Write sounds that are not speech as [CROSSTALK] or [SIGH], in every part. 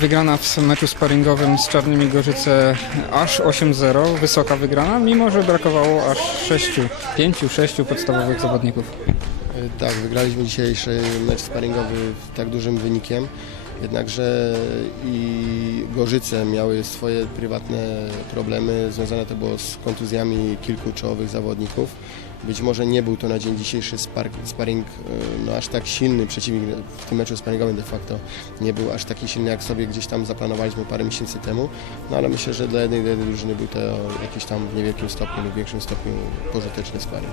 Wygrana w meczu sparingowym z Czarnymi Gorzyce aż 8-0, wysoka wygrana, mimo że brakowało aż 6, 5-6 podstawowych zawodników. Tak, wygraliśmy dzisiejszy mecz sparingowy tak dużym wynikiem. Jednakże i Gorzyce miały swoje prywatne problemy. Związane to było z kontuzjami kilku czołowych zawodników. Być może nie był to na dzień dzisiejszy spar- sparring e, no, aż tak silny. Przeciwnik w tym meczu sparingowym de facto nie był aż taki silny, jak sobie gdzieś tam zaplanowaliśmy parę miesięcy temu. No ale myślę, że dla jednej, dla jednej drużyny był to jakiś tam w niewielkim stopniu lub większym stopniu pożyteczny sparring.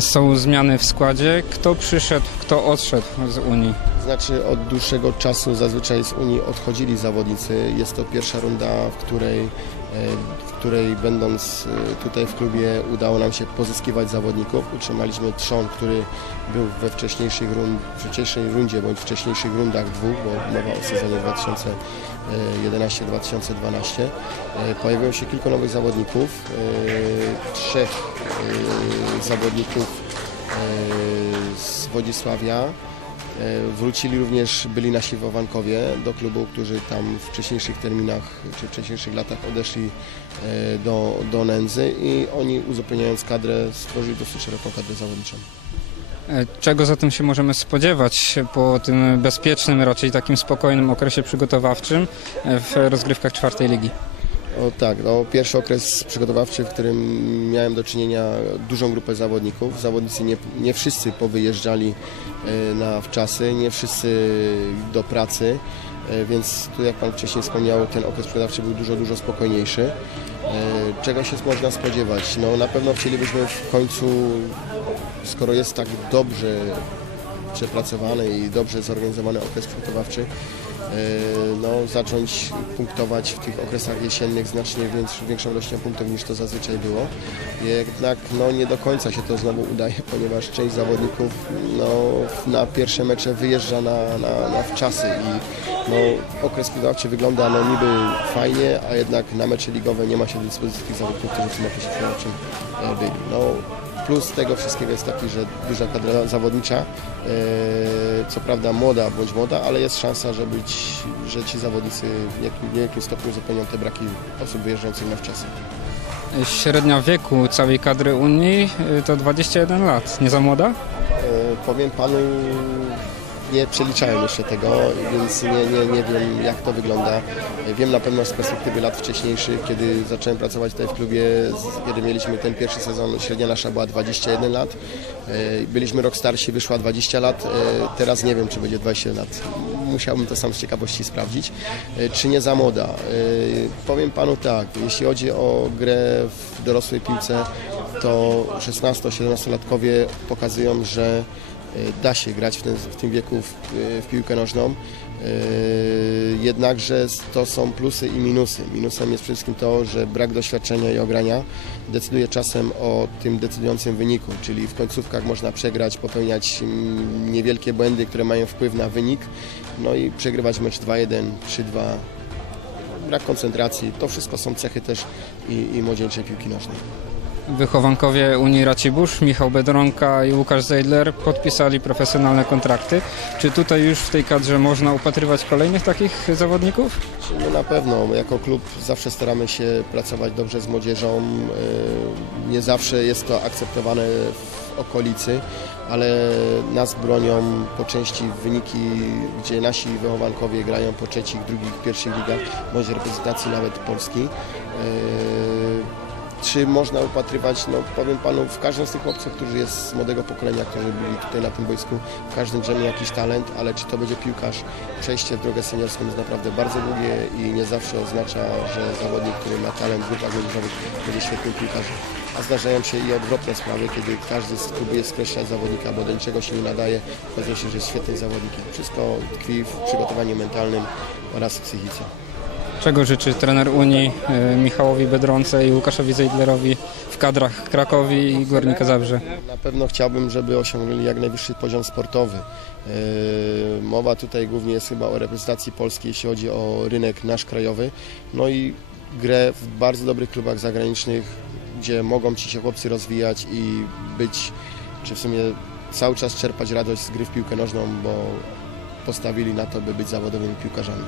Są zmiany w składzie. Kto przyszedł, kto odszedł z Unii? Znaczy od dłuższego czasu zazwyczaj z Unii odchodzili zawodnicy. Jest to pierwsza runda, w której, w której będąc e, tutaj w klubie udało nam się pozyskiwać zawodników. Utrzymaliśmy trzon, który był we wcześniejszych, rund, wcześniejszej rundzie bądź wcześniejszych rundach dwóch, bo mowa o sezonie 2011-2012. E, Pojawiło się kilku nowych zawodników, e, trzech zawodników z Wodzisławia. E, Wrócili również byli nasi Wowankowie do klubu, którzy tam w wcześniejszych terminach czy wcześniejszych latach odeszli e, do, do nędzy i oni uzupełniając kadrę stworzyli dosyć szeroką kadrę zawodniczą. E, Czego zatem się możemy spodziewać po tym bezpiecznym, raczej takim spokojnym okresie przygotowawczym w rozgrywkach czwartej ligi? Tak, no, pierwszy okres przygotowawczy, w którym miałem do czynienia dużą grupę zawodników. Zawodnicy nie, nie wszyscy powyjeżdżali e, na wczasy, nie wszyscy do pracy, e, więc tu jak Pan wcześniej wspomniał, ten okres przygotowawczy był dużo, dużo spokojniejszy. E, Czego się można spodziewać? No na pewno chcielibyśmy w końcu, skoro jest tak dobrze przepracowany i dobrze zorganizowany okres przygotowawczy, no, zacząć punktować w tych okresach jesiennych znacznie większ- większą ilością punktów niż to zazwyczaj było. Jednak no, nie do końca się to znowu udaje, [LAUGHS] ponieważ część zawodników no, na pierwsze mecze wyjeżdża na, na, na wczasy i no, okres przygotowawczy wygląda no, niby fajnie, a jednak na mecze ligowe nie ma się do dyspozycji tych zawodników, którzy w tym okresie przygotowawczym e, byli. No, Plus tego wszystkiego jest taki, że duża kadra zawodnicza, e, co prawda młoda bądź młoda, ale jest szansa, że, być, że ci zawodnicy w niejakim, w niejakim stopniu uzupełnią te braki osób wyjeżdżających na wczasy. E, Średnia wieku całej kadry Unii e, to 21 lat. Nie za młoda? E, Powiem panu, nie przeliczałem jeszcze tego, więc nie, nie, nie wiem jak to wygląda. Wiem na pewno z perspektywy lat wcześniejszych, kiedy zacząłem pracować tutaj w klubie, kiedy mieliśmy ten pierwszy sezon, średnia nasza była 21 lat. E, Byliśmy rok starsi, wyszła 20 lat, e, teraz nie wiem czy będzie 20 lat. Musiałbym to sam z ciekawości sprawdzić. E, Czy nie za młoda? Powiem panu tak, jeśli chodzi o grę w dorosłej piłce, to 16-17-latkowie pokazują, że da się grać w, ten, w tym wieku w, e, w piłkę nożną. E, Jednakże to są plusy i minusy. Minusem jest przede wszystkim to, że brak doświadczenia i ogrania decyduje czasem o tym decydującym wyniku, czyli w końcówkach można przegrać, popełniać mm, niewielkie błędy, które mają wpływ na wynik, no i przegrywać mecz 2-1, 3-2. Brak koncentracji, to wszystko są cechy też i, i młodzieńczej piłki nożnej. Wychowankowie Unii Racibórz, Michał Bedronka i Łukasz Zeidler podpisali profesjonalne kontrakty. Czy tutaj już w tej kadrze można upatrywać kolejnych takich zawodników? No na pewno, jako klub zawsze staramy się pracować dobrze z młodzieżą. Yy, Nie zawsze jest to akceptowane w okolicy, ale nas bronią po części wyniki, gdzie nasi wychowankowie grają po trzecich, drugich, pierwszych ligach, bądź reprezentacji nawet Polski. Czy można upatrywać, no powiem panu, w każdym z tych chłopców, którzy jest z młodego pokolenia, którzy byli tutaj na tym boisku, w każdym drzemie jakiś talent, ale czy to będzie piłkarz, przejście w drogę seniorską jest naprawdę bardzo długie i nie zawsze oznacza, że zawodnik, który ma talent w grupach młodzieżowych, będzie świetnym piłkarzem. A zdarzają się i odwrotne sprawy, kiedy każdy spróbuje skreślać zawodnika, bo do niczego się nie nadaje, okazuje się, że jest świetnym zawodnikiem. Wszystko tkwi w przygotowaniu mentalnym oraz w psychice. Czego życzy trener Unii e, Michałowi Bedronce i Łukaszowi Zeidlerowi w kadrach Krakowi i Górnika Zabrze? Na pewno chciałbym, żeby osiągnęli jak najwyższy poziom sportowy. Yy, Mowa tutaj głównie jest chyba o reprezentacji Polski, jeśli chodzi o rynek nasz krajowy. No i grę w bardzo dobrych klubach zagranicznych, gdzie mogą ci się chłopcy rozwijać i być, czy w sumie cały czas czerpać radość z gry w piłkę nożną, bo postawili na to, by być zawodowymi piłkarzami.